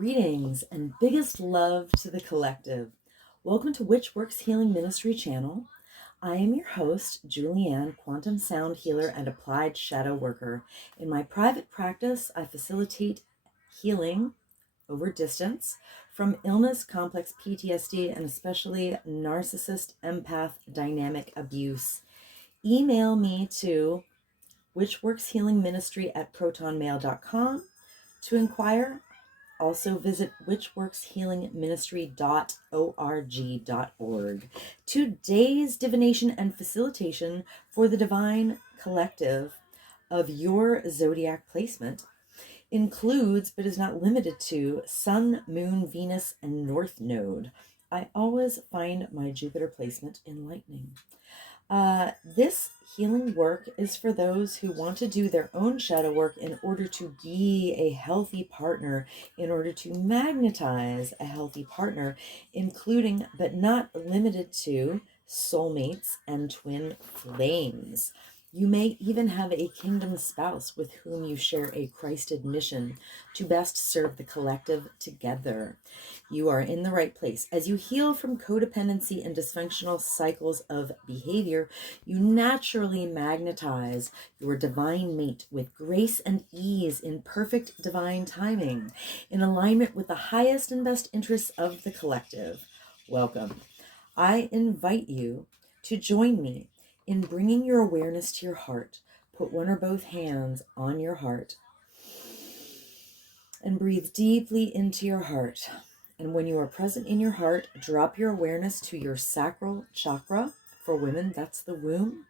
Greetings and biggest love to the collective. Welcome to Witch Works Healing Ministry channel. I am your host, Julianne, quantum sound healer and applied shadow worker. In my private practice, I facilitate healing over distance from illness, complex PTSD, and especially narcissist, empath, dynamic abuse. Email me to witchworkshealingministry@protonmail.com to inquire. Also visit witchworkshealingministry.org. Today's divination and facilitation for the divine collective of your zodiac placement includes, but is not limited to, Sun, Moon, Venus, and North Node. I always find my Jupiter placement enlightening. This healing work is for those who want to do their own shadow work in order to be a healthy partner, in order to magnetize a healthy partner, including but not limited to soulmates and twin flames. You may even have a kingdom spouse with whom you share a Christed mission to best serve the collective together. You are in the right place. As you heal from codependency and dysfunctional cycles of behavior, you naturally magnetize your divine mate with grace and ease in perfect divine timing, in alignment with the highest and best interests of the collective. Welcome. I invite you to join me in bringing your awareness to your heart. Put one or both hands on your heart and breathe deeply into your heart. And when you are present in your heart, drop your awareness to your sacral chakra. For women, that's the womb.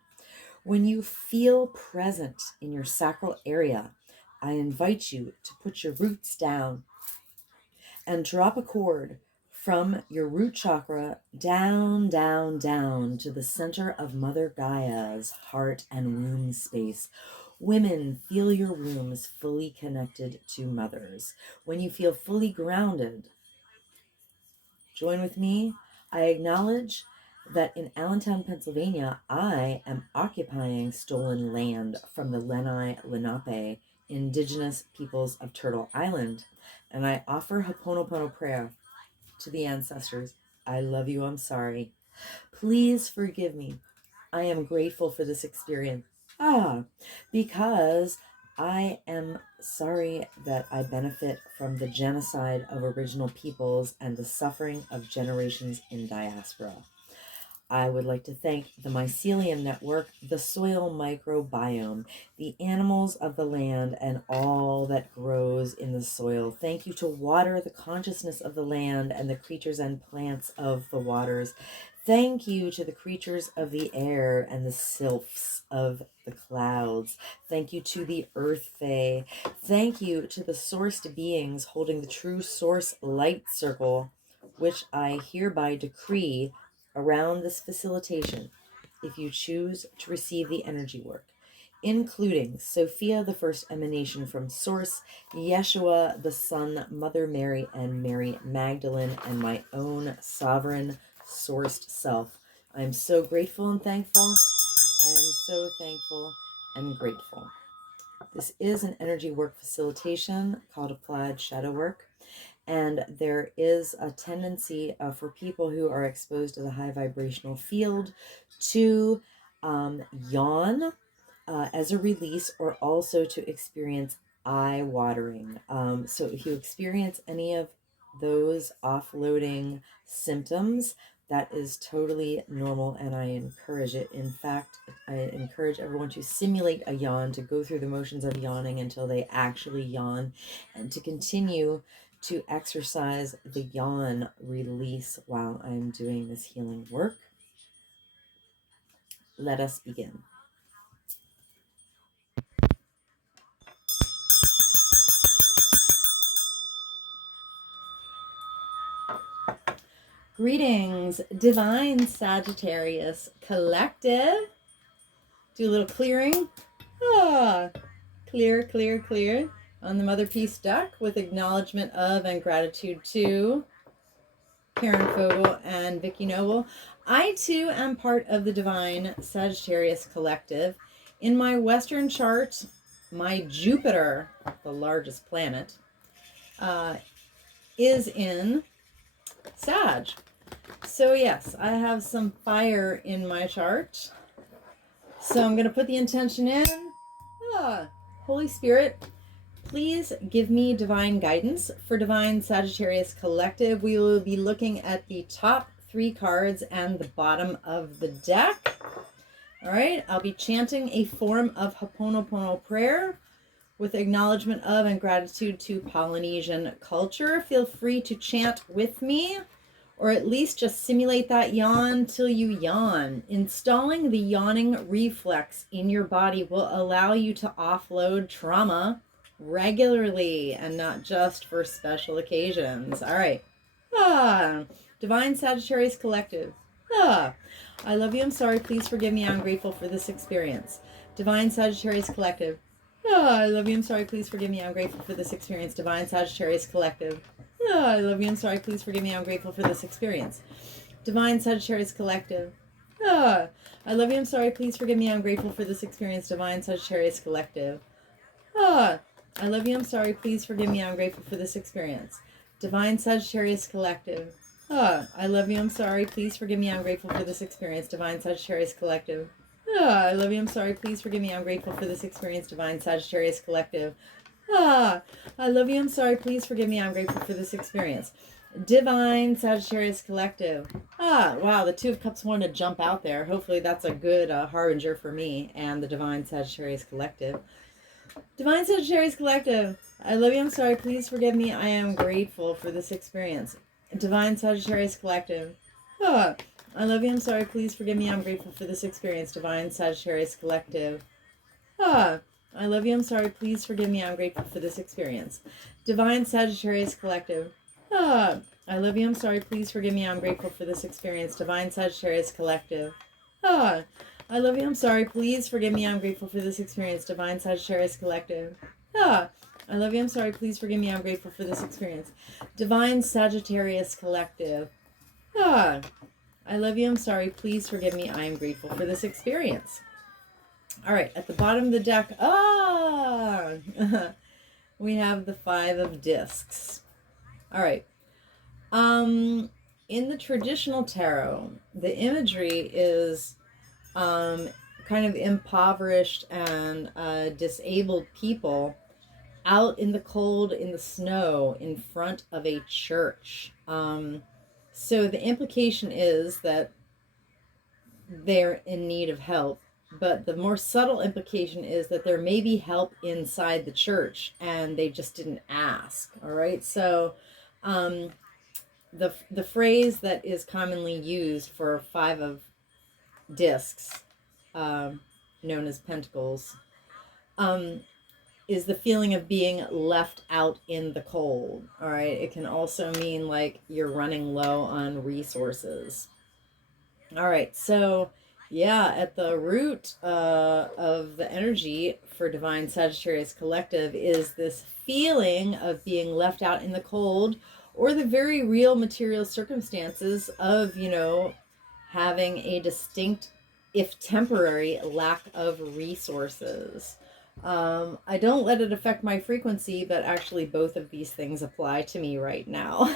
When you feel present in your sacral area, I invite you to put your roots down and drop a cord from your root chakra down, down, down to the center of Mother Gaia's heart and womb space. Women, feel your wombs fully connected to mothers. When you feel fully grounded, join with me. I acknowledge that in Allentown, Pennsylvania, I am occupying stolen land from the Lenni Lenape indigenous peoples of Turtle Island, and I offer Ho'oponopono prayer to the ancestors. I love you, I'm sorry. Please forgive me. I am grateful for this experience. Because I am sorry that I benefit from the genocide of original peoples and the suffering of generations in diaspora. I would like to thank the Mycelium Network, the soil microbiome, the animals of the land, and all that grows in the soil. Thank you to water, the consciousness of the land, and the creatures and plants of the waters. Thank you to the creatures of the air and the sylphs of the clouds. Thank you to the Earth Fae. Thank you to the sourced beings holding the true source light circle, which I hereby decree around this facilitation, if you choose to receive the energy work, including Sophia, the first emanation from Source, Yeshua, the Son, Mother Mary, and Mary Magdalene, and my own sovereign sourced self. I am so grateful and thankful. I am so thankful and grateful. This is an energy work facilitation called Applied Shadow Work. And there is a tendency for people who are exposed to the high vibrational field to yawn as a release, or also to experience eye watering. So if you experience any of those offloading symptoms, that is totally normal, and I encourage it. In fact, I encourage everyone to simulate a yawn, to go through the motions of yawning until they actually yawn, and to continue to exercise the yawn release while I'm doing this healing work. Let us begin. Greetings, Divine Sagittarius Collective. Do a little clearing. Clear, clear, clear on the Mother Peace deck with acknowledgement of and gratitude to Karen Fogel and Vicky Noble. I too am part of the Divine Sagittarius Collective. In my Western chart, my Jupiter, the largest planet, is in Sag. So yes, I have some fire in my chart. So I'm going to put the intention in. Holy Spirit, please give me divine guidance for Divine Sagittarius Collective. We will be looking at the top 3 cards and the bottom of the deck. All right, I'll be chanting a form of Ho'oponopono prayer with acknowledgement of and gratitude to Polynesian culture. Feel free to chant with me, or at least just simulate that yawn till you yawn. Installing the yawning reflex in your body will allow you to offload trauma regularly and not just for special occasions. All right. Divine Sagittarius Collective. I love you. I'm sorry. Please forgive me. I'm grateful for this experience. Divine Sagittarius Collective. I love you. I'm sorry. Please forgive me. I'm grateful for this experience. Divine Sagittarius Collective. I love you. I'm sorry. Please forgive me. I'm grateful for this experience. Divine Sagittarius Collective. I love you. I'm sorry. Please forgive me. I'm grateful for this experience. Divine Sagittarius Collective. I love you. I'm sorry. Please forgive me. I'm grateful for this experience. Divine Sagittarius Collective. I love you. I'm sorry. Please forgive me. I'm grateful for this experience. Divine Sagittarius Collective. I love you. I'm sorry. Please forgive me. I'm grateful for this experience. Divine Sagittarius Collective. I love you. I'm sorry. Please forgive me. I'm grateful for this experience. Divine Sagittarius Collective. Wow. The 2 of Cups wanted to jump out there. Hopefully that's a good harbinger for me and the Divine Sagittarius Collective. Divine Sagittarius Collective. I love you. I'm sorry. Please forgive me. I am grateful for this experience. Divine Sagittarius Collective. I love you. I'm sorry. Please forgive me. I'm grateful for this experience. Divine Sagittarius Collective. I love you. I'm sorry. Please forgive me. I'm grateful for this experience. Divine Sagittarius Collective. I love you. I'm sorry. Please forgive me. I'm grateful for this experience. Divine Sagittarius Collective. I love you. I'm sorry. Please forgive me. I'm grateful for this experience. Divine Sagittarius Collective. I love you. I'm sorry. Please forgive me. I'm grateful for this experience. Divine Sagittarius Collective. I love you. I'm sorry. Please forgive me. I am grateful for this experience. All right. At the bottom of the deck, we have the 5 of Discs. All right. In the traditional tarot, the imagery is kind of impoverished and disabled people out in the cold, in the snow, in front of a church. So the implication is that they're in need of help, but the more subtle implication is that there may be help inside the church and they just didn't ask. All right. So the phrase that is commonly used for 5 of Discs, known as Pentacles, is the feeling of being left out in the cold. All right. It can also mean like you're running low on resources. All right. So yeah, at the root of the energy for Divine Sagittarius Collective is this feeling of being left out in the cold, or the very real material circumstances of, having a distinct, if temporary, lack of resources. I don't let it affect my frequency, but actually both of these things apply to me right now.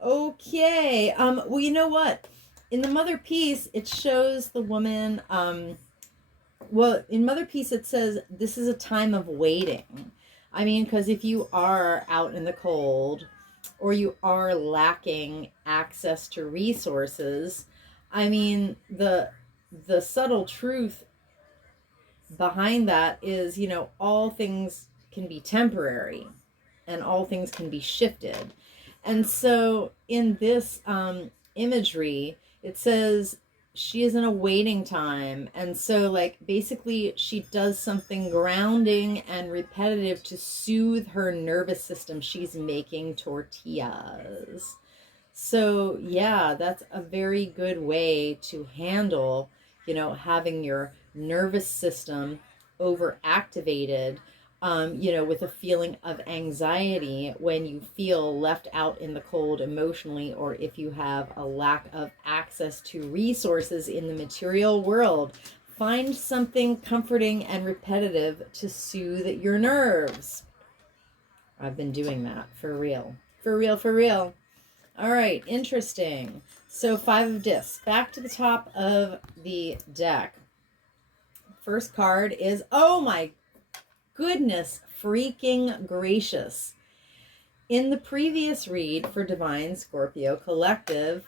Okay. Well, you know what? In the Mother Piece, it shows the woman, well, in Mother Piece, it says this is a time of waiting. I mean, because if you are out in the cold, or you are lacking access to resources, I mean, the subtle truth behind that is, all things can be temporary and all things can be shifted. And so in this imagery, it says she is in a waiting time. And so like basically she does something grounding and repetitive to soothe her nervous system. She's making tortillas. So yeah, that's a very good way to handle, having your nervous system overactivated, with a feeling of anxiety when you feel left out in the cold emotionally, or if you have a lack of access to resources in the material world. Find something comforting and repetitive to soothe your nerves. I've been doing that for real. For real, for real. All right, interesting. So 5 of discs. Back to the top of the deck. First card is, oh my goodness, freaking gracious. In the previous read for Divine Scorpio Collective,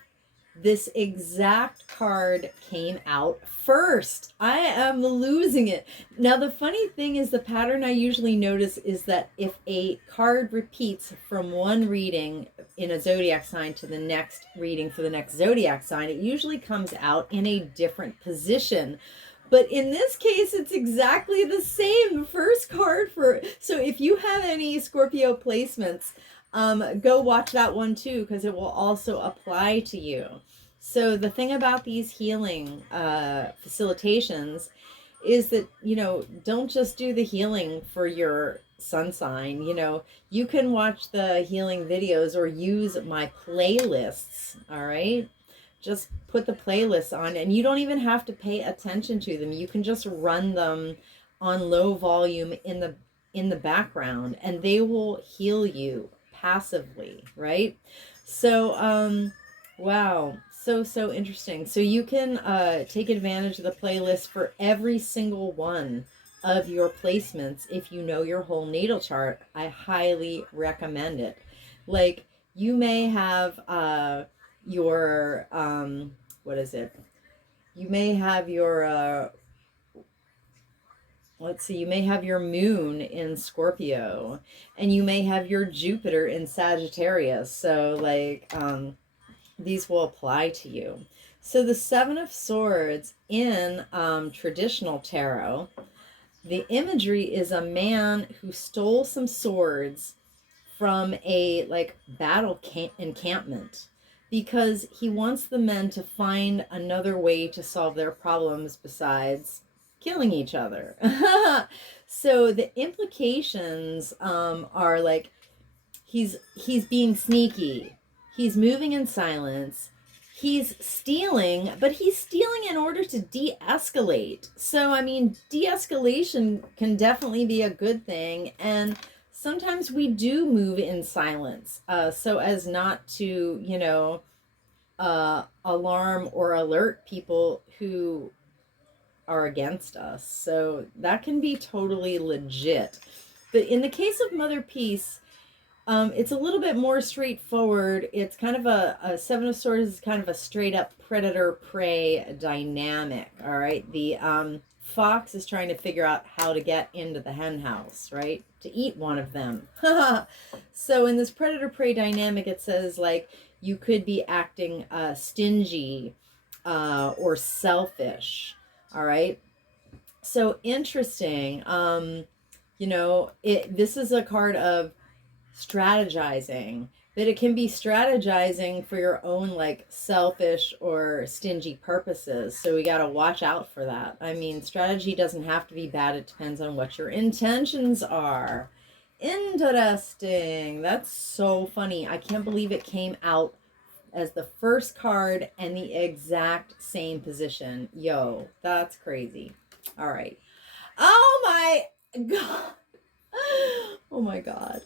this exact card came out first. I am losing it. Now, the funny thing is, the pattern I usually notice is that if a card repeats from one reading in a zodiac sign to the next reading for the next zodiac sign, it usually comes out in a different position. But in this case, it's exactly the same. First card for... So if you have any Scorpio placements, go watch that one too, because it will also apply to you. So the thing about these healing facilitations is that, you know, don't just do the healing for your sun sign. You know, you can watch the healing videos or use my playlists, all right? Just put the playlists on, and you don't even have to pay attention to them. You can just run them on low volume in the background, and they will heal you passively, right? So wow, so interesting. So you can take advantage of the playlist for every single one of your placements. If you know your whole natal chart, I highly recommend it. Like, you may have your what is it, you may have your let's see, you may have your moon in Scorpio, and you may have your Jupiter in Sagittarius. So like these will apply to you. So the 7 of Swords in traditional tarot, the imagery is a man who stole some swords from a like battle encampment, because he wants the men to find another way to solve their problems besides killing each other. So the implications are like, he's being sneaky, he's moving in silence, he's stealing, but he's stealing in order to de-escalate. So I mean, de-escalation can definitely be a good thing, and sometimes we do move in silence so as not to, you know, alarm or alert people who are against us. So that can be totally legit. But in the case of Mother Peace, it's a little bit more straightforward. It's kind of a 7 of Swords is kind of a straight up predator-prey dynamic, all right? The fox is trying to figure out how to get into the hen house, right? To eat one of them. So in this predator-prey dynamic, it says, like, you could be acting stingy or selfish, all right? So interesting. You know, this is a card of strategizing, but it can be strategizing for your own like selfish or stingy purposes. So we got to watch out for that. I mean, strategy doesn't have to be bad. It depends on what your intentions are. Interesting. That's so funny. I can't believe it came out as the first card and the exact same position. Yo, that's crazy. All right. Oh my God. Oh my God.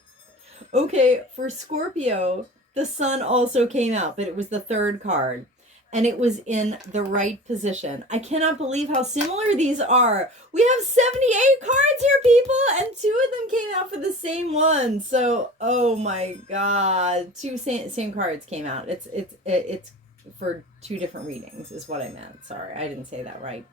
Okay, for Scorpio, the Sun also came out, but it was the 3rd card, and it was in the right position. I cannot believe how similar these are. We have 78 cards here, people, and 2 of them came out for the same one. So, oh my God, 2 same cards came out. It's for 2 different readings is what I meant. Sorry, I didn't say that right.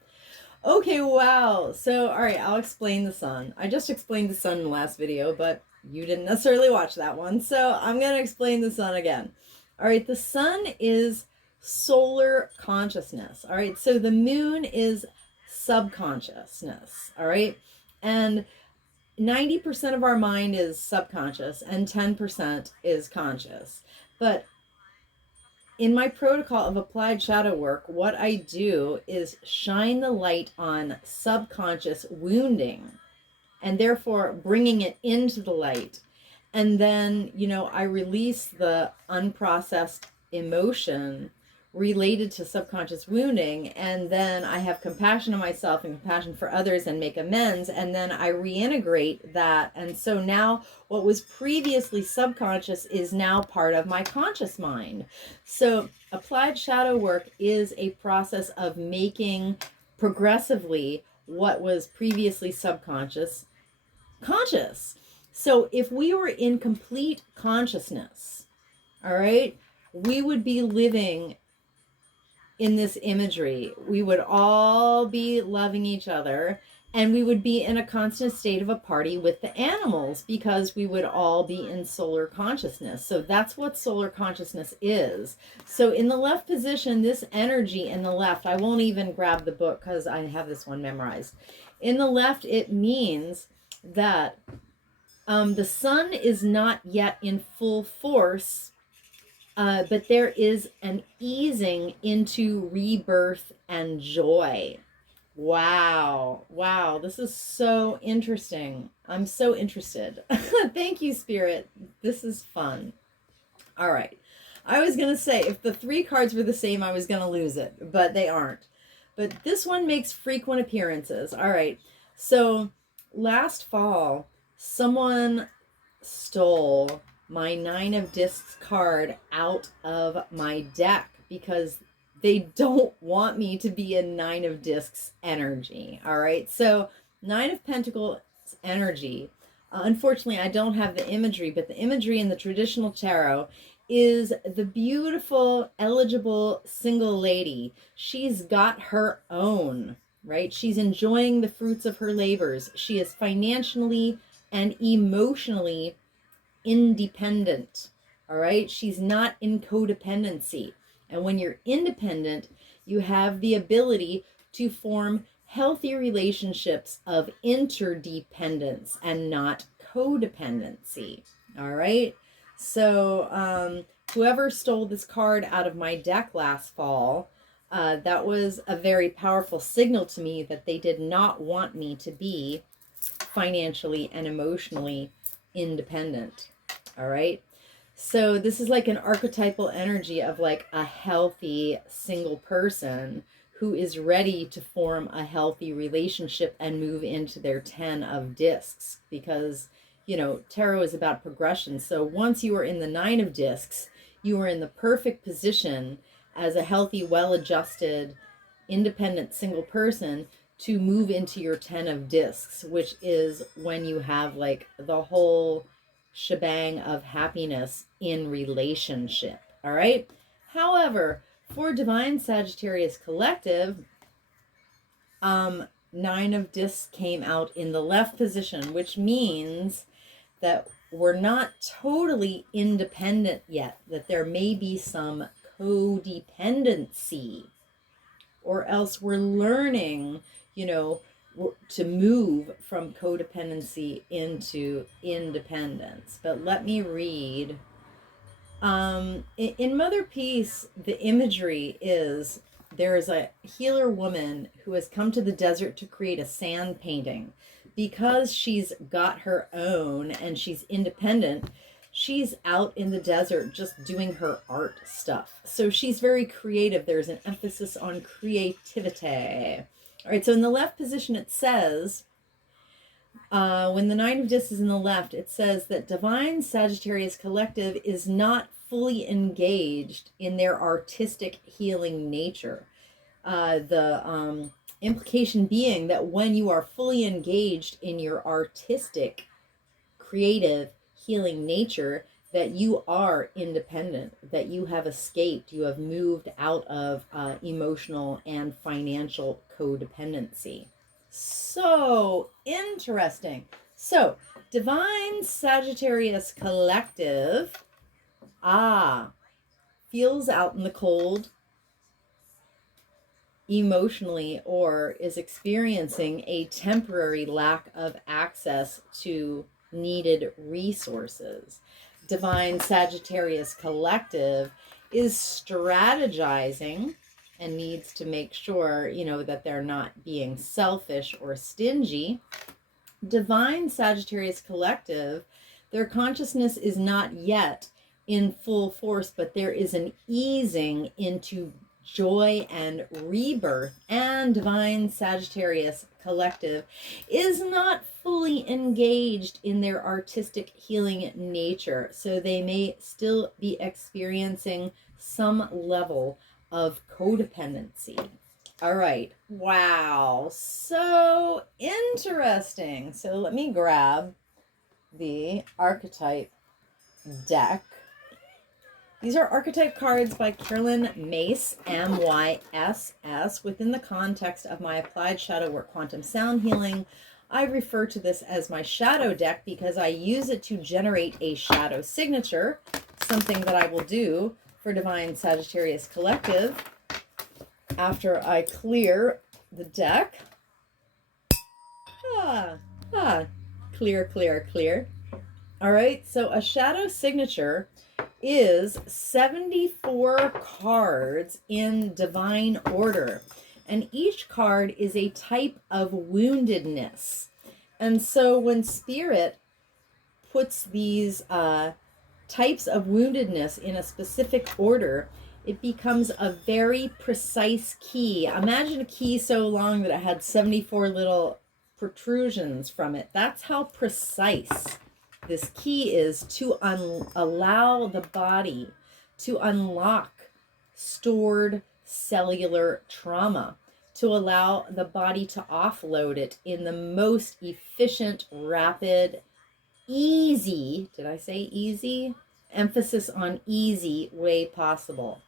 Okay, wow. So, all right, I'll explain the Sun. I just explained the Sun in the last video, but you didn't necessarily watch that one. So I'm going to explain the Sun again. All right, the Sun is solar consciousness. All right, so the moon is subconsciousness. All right, and 90% of our mind is subconscious and 10% is conscious. But in my protocol of applied shadow work, what I do is shine the light on subconscious wounding, and therefore bringing it into the light. And then, you know, I release the unprocessed emotion related to subconscious wounding, and then I have compassion on myself and compassion for others and make amends, and then I reintegrate that. And so now what was previously subconscious is now part of my conscious mind. So applied shadow work is a process of making progressively what was previously subconscious conscious. So if we were in complete consciousness, all right, we would be living in this imagery. We would all be loving each other, and we would be in a constant state of a party with the animals because we would all be in solar consciousness. So that's what solar consciousness is. So in the left position, this energy in the left, I won't even grab the book because I have this one memorized. In the left, it means that the sun is not yet in full force, but there is an easing into rebirth and joy. Wow. Wow. This is so interesting. I'm so interested. Thank you, Spirit. This is fun. All right. I was going to say, if the 3 cards were the same, I was going to lose it, but they aren't. But this one makes frequent appearances. All right. So last fall, someone stole my 9 of Discs card out of my deck because they don't want me to be in 9 of Discs energy. All right. So 9 of Pentacles energy. Unfortunately, I don't have the imagery, but the imagery in the traditional tarot is the beautiful, eligible single lady. She's got her own, right? She's enjoying the fruits of her labors. She is financially and emotionally independent, all right? She's not in codependency. And when you're independent, you have the ability to form healthy relationships of interdependence and not codependency, all right? So whoever stole this card out of my deck last fall, that was a very powerful signal to me that they did not want me to be financially and emotionally independent. All right. So this is like an archetypal energy of like a healthy single person who is ready to form a healthy relationship and move into their 10 of Discs, because, you know, tarot is about progression. So once you are in the 9 of Discs, you are in the perfect position as a healthy, well-adjusted, independent single person to move into your 10 of Discs, which is when you have like the whole shebang of happiness in relationship. All right. However, for Divine Sagittarius Collective, 9 of Discs came out in the left position, which means that we're not totally independent yet, that there may be some codependency, or else we're learning, you know, to move from codependency into independence. But let me read. In Mother Peace, the imagery is there is a healer woman who has come to the desert to create a sand painting. Because she's got her own and she's independent, she's out in the desert just doing her art stuff. So she's very creative. There's an emphasis on creativity. All right, so in the left position, it says, when the 9 of Discs is in the left, it says that Divine Sagittarius Collective is not fully engaged in their artistic healing nature. The implication being that when you are fully engaged in your artistic, creative, healing nature, that you are independent, that you have escaped, you have moved out of emotional and financial codependency. So interesting. So Divine Sagittarius Collective, feels out in the cold emotionally, or is experiencing a temporary lack of access to needed resources. Divine Sagittarius Collective is strategizing and needs to make sure, you know, that they're not being selfish or stingy. Divine Sagittarius Collective, their consciousness is not yet in full force, but there is an easing into joy and rebirth and divine Sagittarius collective is not fully engaged in their artistic healing nature. So they may still be experiencing some level of codependency. All right. Wow. So interesting. So let me grab the archetype deck. These are archetype cards by Carolyn Mace, MYSS. Within the context of my applied shadow work quantum sound healing, I refer to this as my shadow deck because I use it to generate a shadow signature, something that I will do for Divine Sagittarius Collective after I clear the deck. Clear, clear, clear. All right, so a shadow signature is 74 cards in divine order, and each card is a type of woundedness. And so when Spirit puts these types of woundedness in a specific order, it becomes a very precise key. Imagine a key so long that it had 74 little protrusions from it. That's how precise this key is to allow the body to unlock stored cellular trauma, to allow the body to offload it in the most efficient, rapid, easy, did I say easy? Emphasis on easy way possible.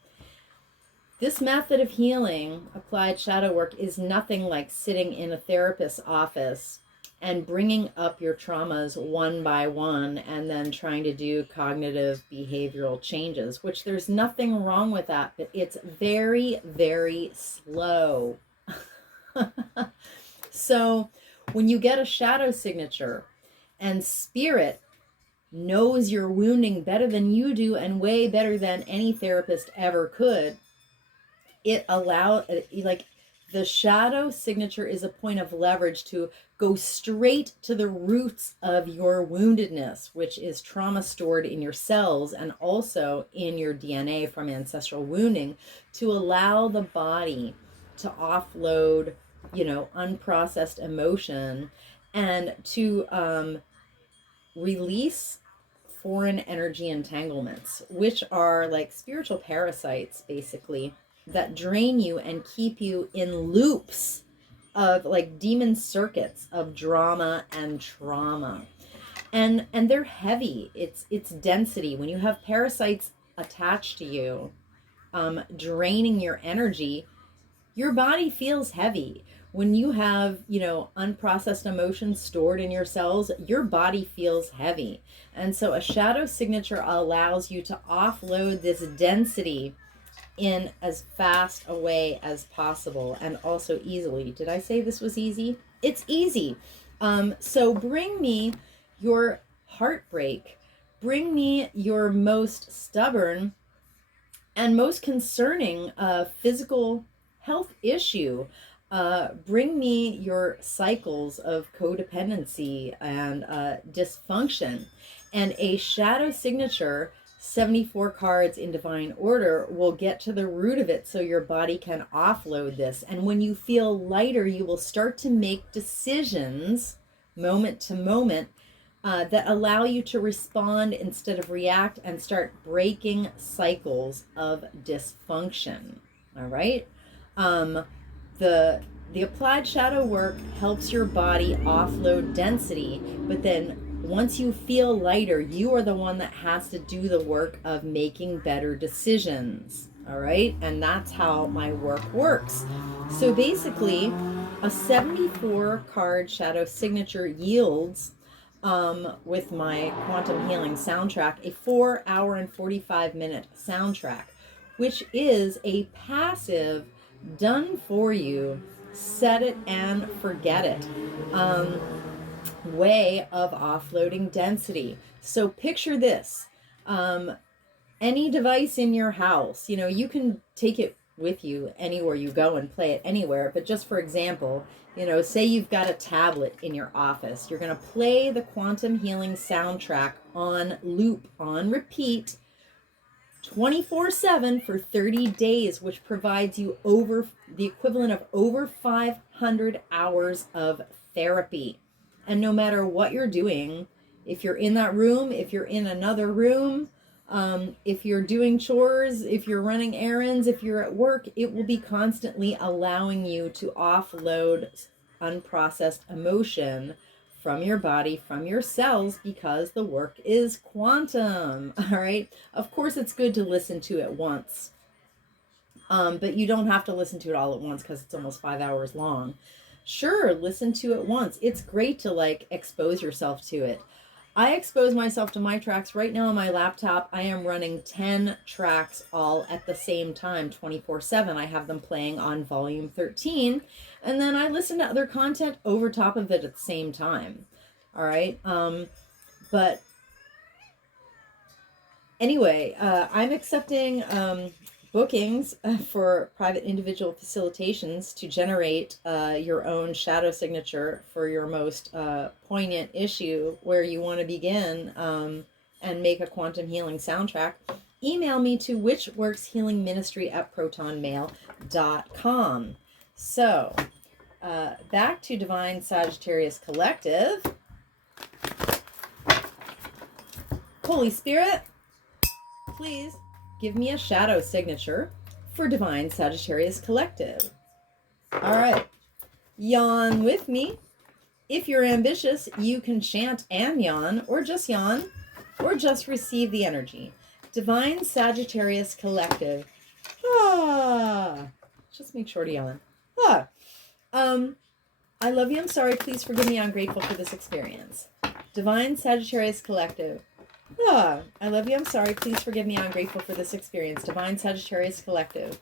This method of healing, applied shadow work, is nothing like sitting in a therapist's office and bringing up your traumas one by one and then trying to do cognitive behavioral changes, which there's nothing wrong with that, but it's very, very slow. So when you get a shadow signature and Spirit knows your wounding better than you do and way better than any therapist ever could, it allows, like, the shadow signature is a point of leverage to go straight to the roots of your woundedness, which is trauma stored in your cells and also in your DNA from ancestral wounding, to allow the body to offload, unprocessed emotion and to release foreign energy entanglements, which are like spiritual parasites, basically, that drain you and keep you in loops of like demon circuits of drama and trauma. And they're heavy. It's density. When you have parasites attached to you, draining your energy, your body feels heavy. When you have, unprocessed emotions stored in your cells, your body feels heavy. And so a shadow signature allows you to offload this density in as fast a way as possible and also easily. Did I say this was easy? It's easy. So bring me your heartbreak. Bring me your most stubborn and most concerning physical health issue. Bring me your cycles of codependency and dysfunction. And a shadow signature, 74 cards in divine order, will get to the root of it so your body can offload this. And when you feel lighter, you will start to make decisions moment to moment that allow you to respond instead of react and start breaking cycles of dysfunction. All right. The applied shadow work helps your body offload density, but then once you feel lighter, you are the one that has to do the work of making better decisions. All right. And that's how my work works. So basically, a 74 card shadow signature yields, with my quantum healing soundtrack, a 4-hour and 45-minute soundtrack, which is a passive, done for you, set it and forget it way of offloading density. So picture this. Any device in your house, you can take it with you anywhere you go and play it anywhere. But just for example, say you've got a tablet in your office. You're going to play the quantum healing soundtrack on loop, on repeat, 24/7 for 30 days, which provides you over the equivalent of over 500 hours of therapy. And no matter what you're doing, if you're in that room, if you're in another room, if you're doing chores, if you're running errands, if you're at work, it will be constantly allowing you to offload unprocessed emotion from your body, from your cells, because the work is quantum. All right. Of course, it's good to listen to it once, but you don't have to listen to it all at once because it's almost 5 hours long. Sure, listen to it once. It's great to like expose yourself to it. I expose myself to my tracks right now on my laptop. I am running 10 tracks all at the same time, 24/7. I have them playing on volume 13, and then I listen to other content over top of it at the same time. All right. But anyway, I'm accepting bookings for private individual facilitations to generate your own shadow signature for your most poignant issue where you want to begin and make a quantum healing soundtrack. Email me to whichworkshealingministry@protonmail.com. So, back to Divine Sagittarius Collective. Holy Spirit, please give me a shadow signature for Divine Sagittarius Collective. All right. Yawn with me. If you're ambitious, you can chant and yawn, or just receive the energy. Divine Sagittarius Collective. Ah. Just make sure to yawn. Ah. I love you. I'm sorry. Please forgive me. I'm grateful for this experience. Divine Sagittarius Collective. Ah, I love you. I'm sorry. Please forgive me. I'm grateful for this experience. Divine Sagittarius Collective.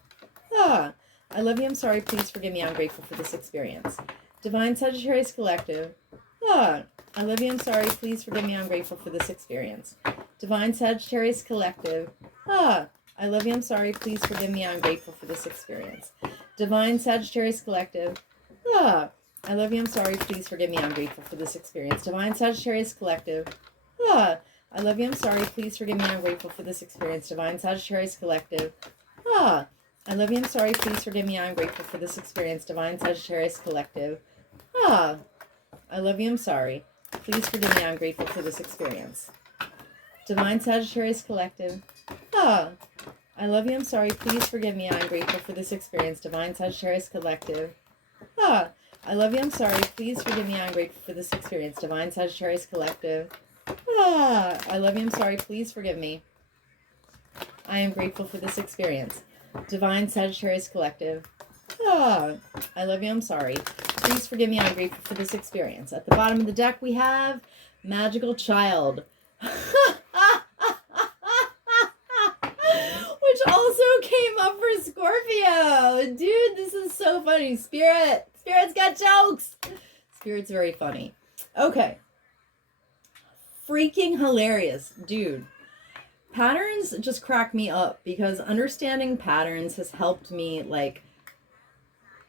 Ah, I love you. I'm sorry. Please forgive me. I'm grateful for this experience. Divine Sagittarius Collective. Ah, I love you. I'm sorry. Please forgive me. I'm grateful for this experience. Divine Sagittarius Collective. Ah, I love you. I'm sorry. Please forgive me. I'm grateful for this experience. Divine Sagittarius Collective. Ah, I love you. I'm sorry. Please forgive me. I'm grateful for this experience. Divine Sagittarius Collective. Ah, I love you. I'm sorry. Please forgive me. I'm grateful for this experience. Divine Sagittarius Collective. Ah, I love you. I'm sorry. Please forgive me. I'm grateful for this experience. Divine Sagittarius Collective. Ah, I love you. I'm sorry. Please forgive me. I'm grateful for this experience. Divine Sagittarius Collective. Ah, I love you. I'm sorry. Please forgive me. I'm grateful for this experience. Divine Sagittarius Collective. Ah, I love you. I'm sorry. Please forgive me. I'm grateful for this experience. Divine Sagittarius Collective. Ah, I love you. I'm sorry. Please forgive me. I am grateful for this experience. Divine Sagittarius Collective. Ah, I love you. I'm sorry. Please forgive me. I'm grateful for this experience. At the bottom of the deck, we have Magical Child. Which also came up for Scorpio. Dude, this is so funny. Spirit's got jokes. Spirit's very funny. Okay. Freaking hilarious. Dude. Patterns just crack me up because understanding patterns has helped me like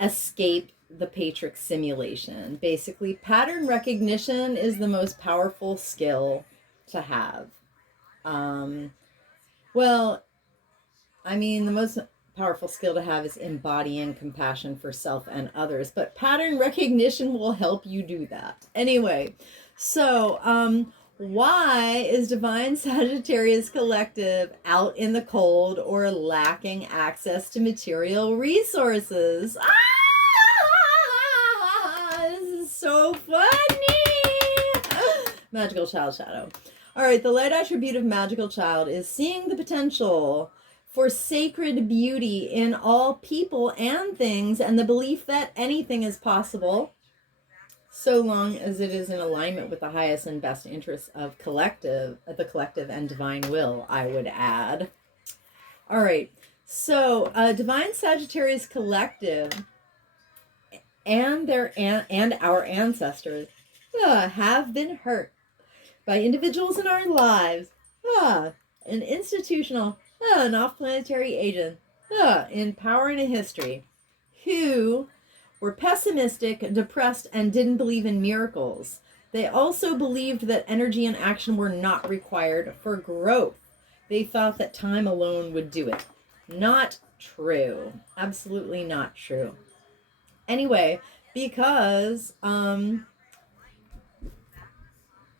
escape the Patriarch simulation. Basically, pattern recognition is the most powerful skill to have. Well, I mean, the most powerful skill to have is embodying compassion for self and others, but pattern recognition will help you do that. Anyway, so why is Divine Sagittarius Collective out in the cold or lacking access to material resources? This is so funny. Magical Child Shadow. All right, the light attribute of Magical Child is seeing the potential for sacred beauty in all people and things, and the belief that anything is possible, so long as it is in alignment with the highest and best interests of the collective and divine will, I would add. All right, so Divine Sagittarius Collective and our ancestors have been hurt by individuals in our lives, an institutional, an off-planetary agent, in power and in history, who were pessimistic, depressed, and didn't believe in miracles. They also believed that energy and action were not required for growth. they thought that time alone would do it. Not true. Absolutely not true. Anyway, because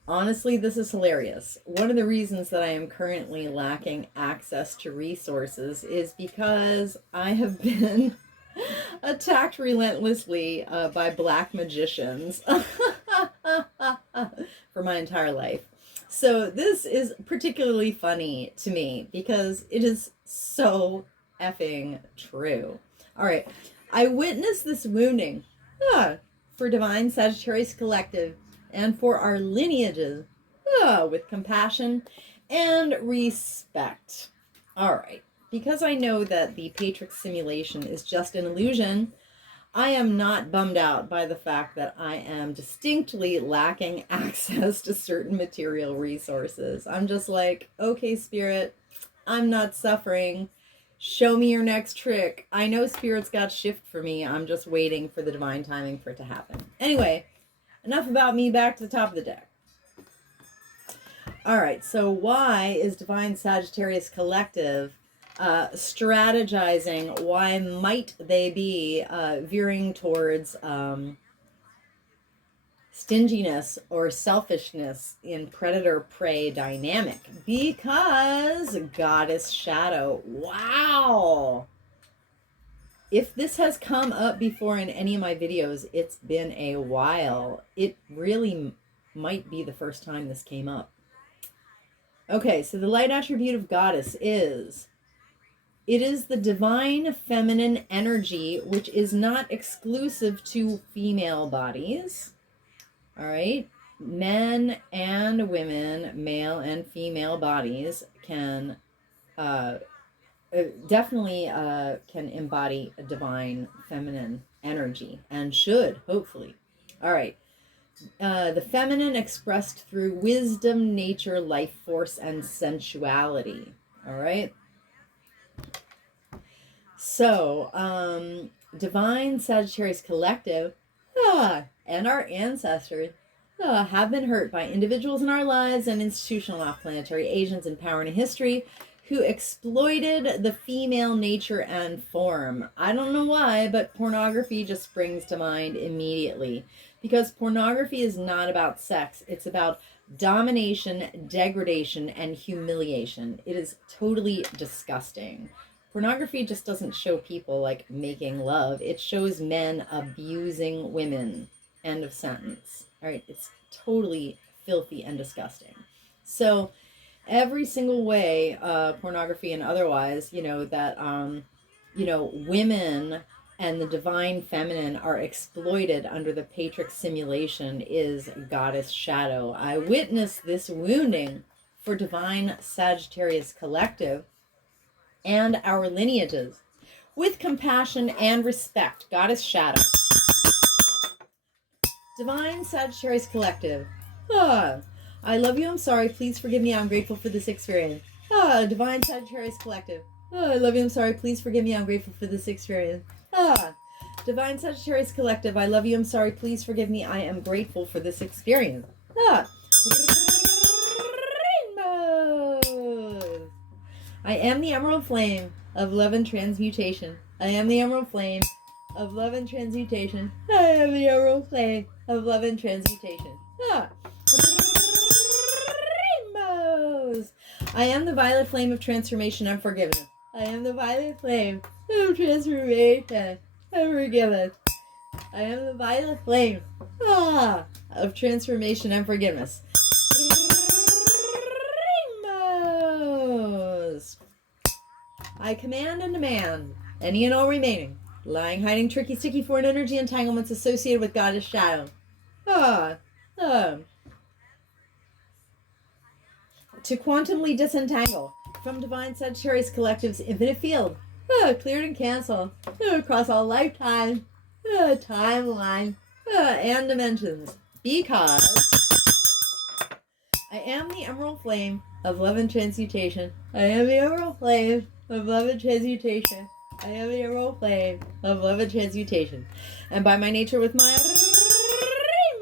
honestly, this is hilarious. One of the reasons that I am currently lacking access to resources is because I have been attacked relentlessly by black magicians for my entire life. So this is particularly funny to me because it is so effing true. All right. I witnessed this wounding for Divine Sagittarius Collective and for our lineages with compassion and respect. All right. Because I know that the Patriarch simulation is just an illusion, I am not bummed out by the fact that I am distinctly lacking access to certain material resources. I'm just like, okay, Spirit, I'm not suffering. Show me your next trick. I know Spirit's got shift for me. I'm just waiting for the divine timing for it to happen. Anyway, enough about me. Back to the top of the deck. All right, so why is Divine Sagittarius Collective strategizing? Why might they be veering towards stinginess or selfishness in predator-prey dynamic? Because Goddess Shadow. Wow! If this has come up before in any of my videos, it's been a while. It really might be the first time this came up. Okay, so the light attribute of Goddess is, it is the divine feminine energy, which is not exclusive to female bodies. All right. Men and women, male and female bodies can definitely can embody a divine feminine energy and should, hopefully. All right. The feminine expressed through wisdom, nature, life force, and sensuality. All right. So, Divine Sagittarius Collective and our ancestors have been hurt by individuals in our lives and institutional off-planetary agents in power and history who exploited the female nature and form. I don't know why, but pornography just springs to mind immediately. Because pornography is not about sex. It's about domination, degradation, and humiliation. It is totally disgusting. Pornography just doesn't show people like making love. It shows men abusing women. End of sentence. All right, it's totally filthy and disgusting. So every single way, pornography and otherwise, that, women and the divine feminine are exploited under the Patriarch simulation is Goddess Shadow. I witnessed this wounding for Divine Sagittarius Collective and our lineages with compassion and respect. Goddess Shadow. Divine Sagittarius Collective. I love you, I'm sorry, please forgive me, I'm grateful for this experience. Divine Sagittarius Collective. I love you, I'm sorry, please forgive me, I'm grateful for this experience. Divine Sagittarius Collective, I love you, I'm sorry, please forgive me, I am grateful for this experience. Rainbows. I am the emerald flame of love and transmutation. I am the emerald flame of love and transmutation. I am the emerald flame of love and transmutation. Rainbows. I am the violet flame of transformation and forgiveness. I am the violet flame of transformation and forgiveness. I am the violet flame of transformation and forgiveness. Rainbows. I command and demand any and all remaining lying, hiding, tricky, sticky foreign energy entanglements associated with Goddess Shadow to quantumly disentangle from Divine Sagittarius Collective's infinite field, cleared and canceled across all lifetimes, timeline, and dimensions, because I am the emerald flame of love and transmutation. I am the emerald flame of love and transmutation. I am the emerald flame of love and transmutation. And by my nature with my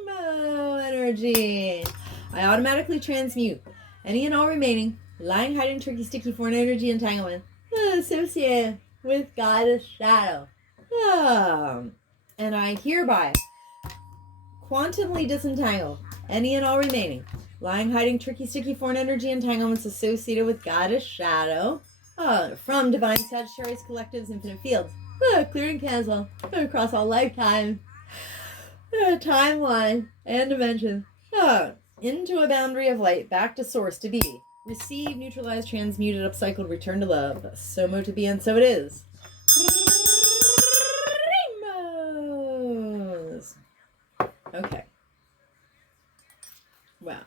rainbow energy, I automatically transmute any and all remaining lying, hiding, tricky, sticky, foreign energy, entanglement, associated with goddess shadow. And I hereby quantumly disentangle any and all remaining lying, hiding, tricky, sticky, foreign energy entanglements associated with goddess shadow from divine Sagittarius collectives, infinite fields, clear and cancel across all lifetime, timeline, and dimension, into a boundary of light, back to source to be, received, neutralized, transmuted, upcycled, returned to love. So mo to be, and so it is. Rainbows. Okay. Wow.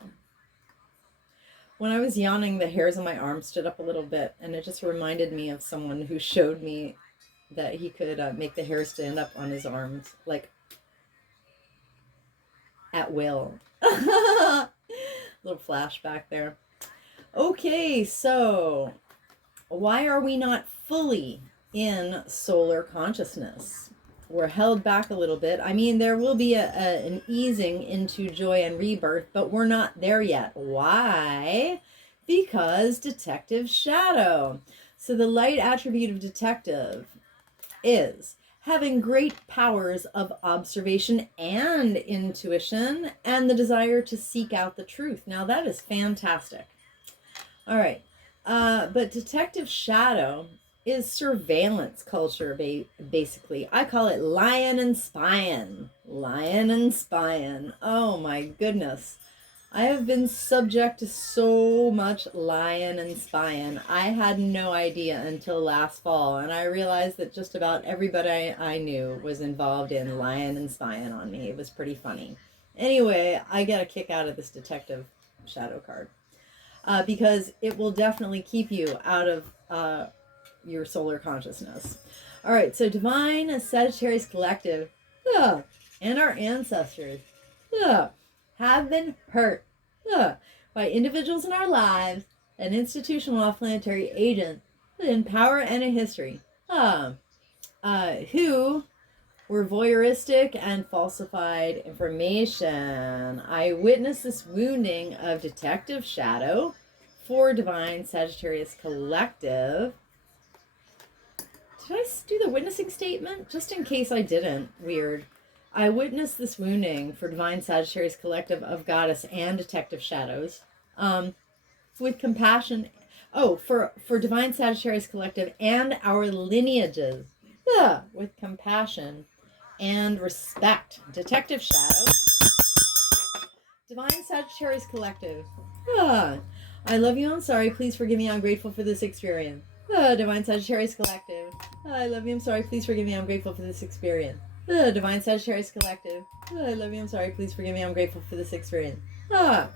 When I was yawning, the hairs on my arm stood up a little bit, and it just reminded me of someone who showed me that he could make the hair stand up on his arms, like at will. Little flashback there. Okay, so why are we not fully in solar consciousness? We're held back a little bit. I mean, there will be an easing into joy and rebirth, but we're not there yet. Why? Because detective shadow. So the light attribute of detective is having great powers of observation and intuition and the desire to seek out the truth. Now that is fantastic. All right. But detective shadow is surveillance culture, basically. I call it lying and spying. Lying and spying. Oh my goodness. I have been subject to so much lying and spying. I had no idea until last fall, and I realized that just about everybody I knew was involved in lying and spying on me. It was pretty funny. Anyway, I get a kick out of this detective shadow card because it will definitely keep you out of your solar consciousness. All right, so divine Sagittarius collective and our ancestors have been hurt by individuals in our lives and institutional planetary agents in power and in history who were voyeuristic and falsified information. I witnessed this wounding of detective shadow for divine Sagittarius collective. Did I do the witnessing statement? Just in case I didn't. Weird. I witnessed this wounding for divine Sagittarius collective of goddess and detective shadows with compassion. Oh, for divine Sagittarius collective and our lineages with compassion and respect. Detective shadow. Divine Sagittarius collective. I love you. I'm sorry. Please forgive me. I'm grateful for this experience. Divine Sagittarius collective. I love you. I'm sorry. Please forgive me. I'm grateful for this experience. Divine Sagittarius collective. I love you. I'm sorry. Please forgive me. I'm grateful for this experience. Rainbows.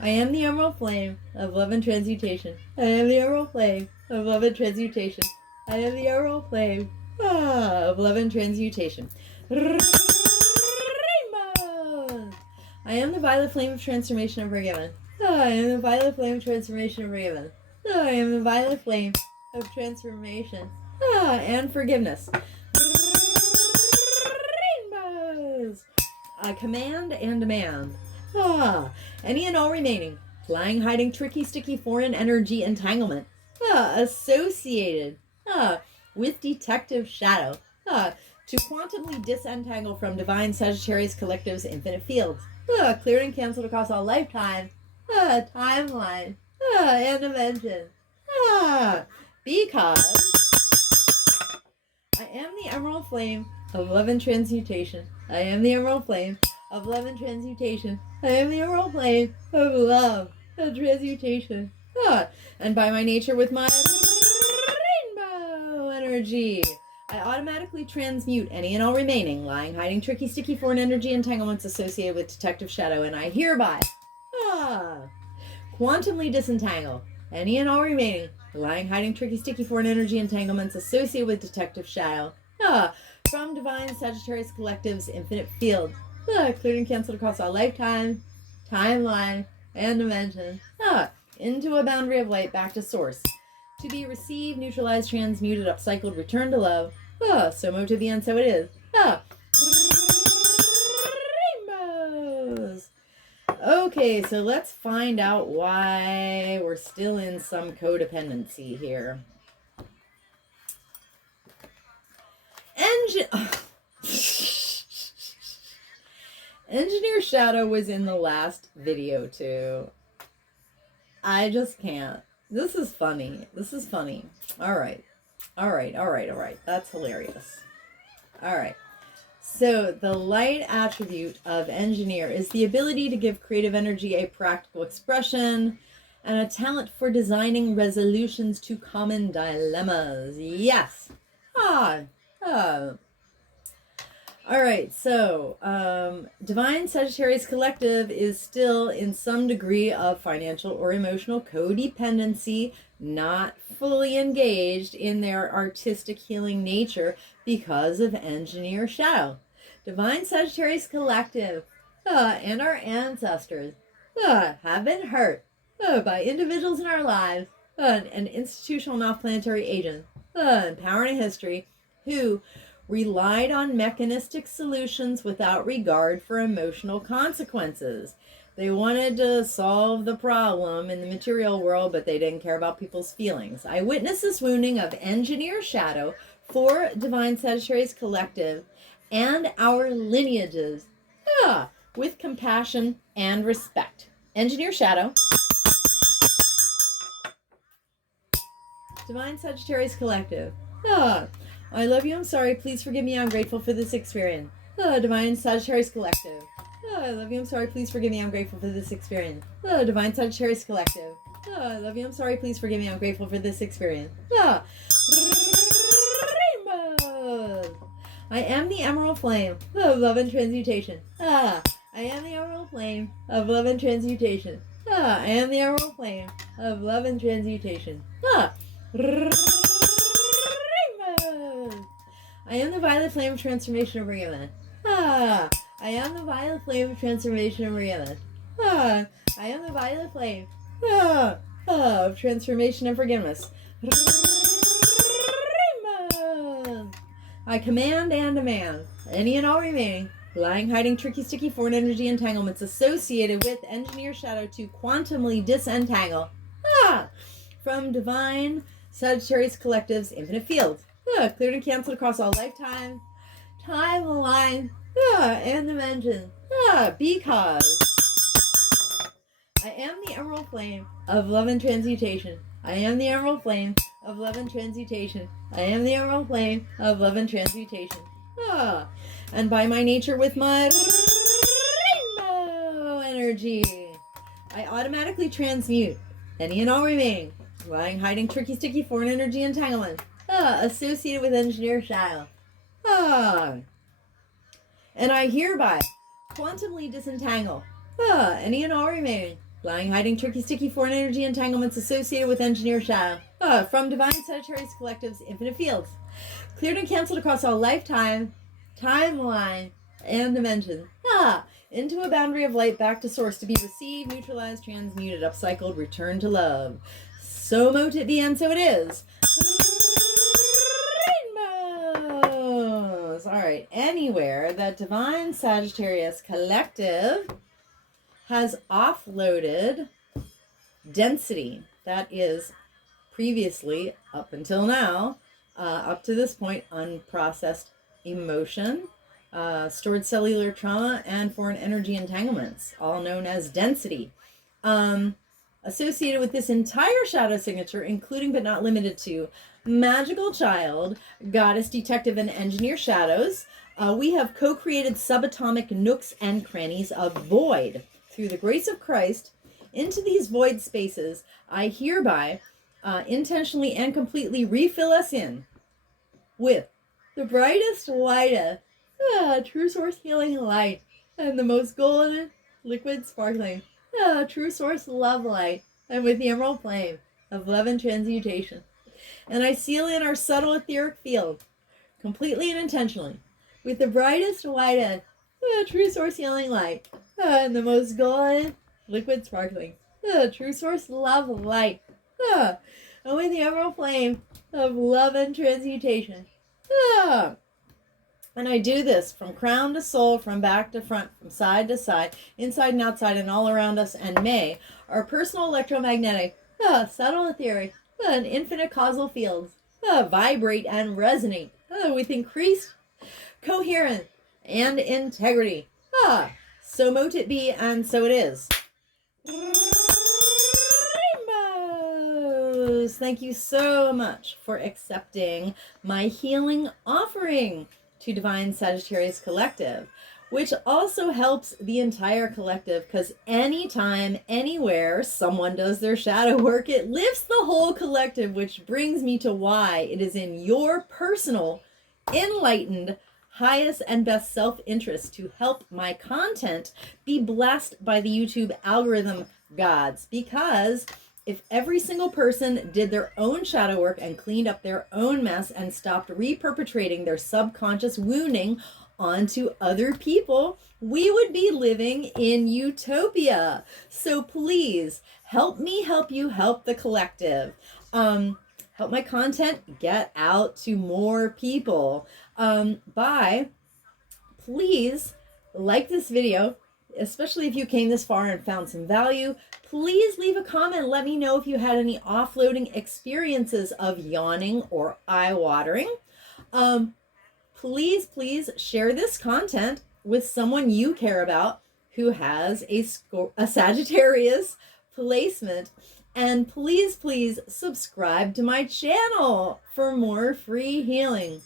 I am the emerald flame of love and transmutation. I am the emerald flame of love and transmutation. I am the emerald flame of love and transmutation. Rainbows. I am the violet flame of transformation and forgiven. I am the violet flame of transformation and forgiven. I am the violet flame of transformation and forgiveness. Rainbows. Command and demand. Any and all remaining lying, hiding, tricky, sticky, foreign energy entanglement associated with detective shadow to quantumly disentangle from divine Sagittarius collective's infinite fields, cleared and canceled across all lifetime, timeline, and dimension. Because I am the emerald flame of love and transmutation. I am the emerald flame of love and transmutation. I am the emerald flame of love and transmutation. And by my nature with my rainbow energy, I automatically transmute any and all remaining lying, hiding, tricky, sticky, foreign energy entanglements associated with detective shadow, and I hereby quantumly disentangle any and all remaining lying, hiding, tricky, sticky, foreign energy entanglements associated with detective shadow from divine Sagittarius collective's infinite field, cleared and canceled across all lifetime, timeline, and dimension, into a boundary of light, back to source, to be received, neutralized, transmuted, upcycled, returned to love. So mo to be, and so it is. Rainbows. Okay, so let's find out why we're still in some codependency here. Engineer Shadow was in the last video too. I just can't. This is funny. This is funny. All right. That's hilarious. All right. So the light attribute of engineer is the ability to give creative energy a practical expression and a talent for designing resolutions to common dilemmas. Yes. Ah. All right, so Divine Sagittarius Collective is still in some degree of financial or emotional codependency, not fully engaged in their artistic healing nature because of Engineer Shadow. Divine Sagittarius Collective and our ancestors have been hurt by individuals in our lives and institutional and off-planetary agents in power and history who relied on mechanistic solutions without regard for emotional consequences. They wanted to solve the problem in the material world, but they didn't care about people's feelings. I witnessed this wounding of Engineer Shadow for Divine Sagittarius Collective and our lineages with compassion and respect. Engineer Shadow, Divine Sagittarius Collective. I love you, I'm sorry, please forgive me, I'm grateful for this experience. Divine Sagittarius Collective. I love you, I'm sorry, please forgive me, I'm grateful for this experience. Divine Sagittarius Collective. I love you, I'm sorry, please forgive me, I'm grateful for this experience. Rainbows. I am the emerald flame of love and transmutation. I am the emerald flame of love and transmutation. I am the emerald flame of love and transmutation. I am the violet flame of transformation of forgiveness. I am the violet flame of transformation of forgiveness. I am the violet flame of transformation and forgiveness. I command and demand any and all remaining lying, hiding, tricky, sticky, foreign energy entanglements associated with Engineer Shadow to quantumly disentangle from Divine Sagittarius Collective's infinite field. Cleared and canceled across all lifetime, timeline, and dimensions. Because I am the emerald flame of love and transmutation. I am the emerald flame of love and transmutation. I am the emerald flame of love and transmutation. And by my nature with my rainbow energy, I automatically transmute any and all remaining lying, hiding, tricky, sticky, foreign energy entanglement associated with Engineer Shadow. And I hereby quantumly disentangle any and all remaining lying, hiding, tricky, sticky, foreign energy entanglements associated with Engineer Shadow from Divine Sagittarius Collective's infinite fields. Cleared and canceled across all lifetime, timeline, and dimensions. Into a boundary of light back to source to be received, neutralized, transmuted, upcycled, returned to love. So mote it be, and so it is. Rainbows! Alright, anywhere that Divine Sagittarius Collective has offloaded density that is previously, up until now, up to this point, unprocessed emotion, stored cellular trauma, and foreign energy entanglements, all known as density. Associated with this entire shadow signature, including but not limited to magical child, goddess, detective, and engineer shadows, we have co-created subatomic nooks and crannies of void. Through the grace of Christ, into these void spaces, I hereby intentionally and completely refill us in with the brightest, whitest, true source healing light, and the most golden, liquid, sparkling, true source love light, and with the emerald flame of love and transmutation. And I seal in our subtle etheric field, completely and intentionally, with the brightest, whitest, true source healing light, and the most golden, liquid, sparkling, true source love light, and with the emerald flame of love and transmutation. And I do this from crown to sole, from back to front, from side to side, inside and outside, and all around us. And may our personal electromagnetic, subtle etheric, and infinite causal fields vibrate and resonate with increased coherence and integrity. So mote it be, and so it is. Rainbows! Thank you so much for accepting my healing offering to Divine Sagittarius Collective, which also helps the entire collective, because anytime, anywhere someone does their shadow work, it lifts the whole collective, which brings me to why it is in your personal, enlightened, highest and best self-interest to help my content be blessed by the YouTube algorithm gods. Because if every single person did their own shadow work and cleaned up their own mess and stopped reperpetrating their subconscious wounding onto other people, we would be living in utopia. So please help me help you help the collective. Help my content get out to more people by please like this video, especially if you came this far and found some value. Please leave a comment. Let me know if you had any offloading experiences of yawning or eye watering. Please share this content with someone you care about who has a Sagittarius placement. And please subscribe to my channel for more free healing.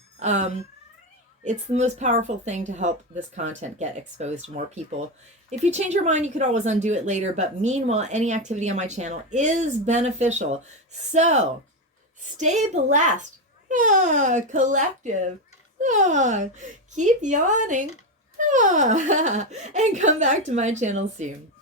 It's the most powerful thing to help this content get exposed to more people. If you change your mind, you could always undo it later. But meanwhile, any activity on my channel is beneficial. So stay blessed, collective. Keep yawning. And come back to my channel soon.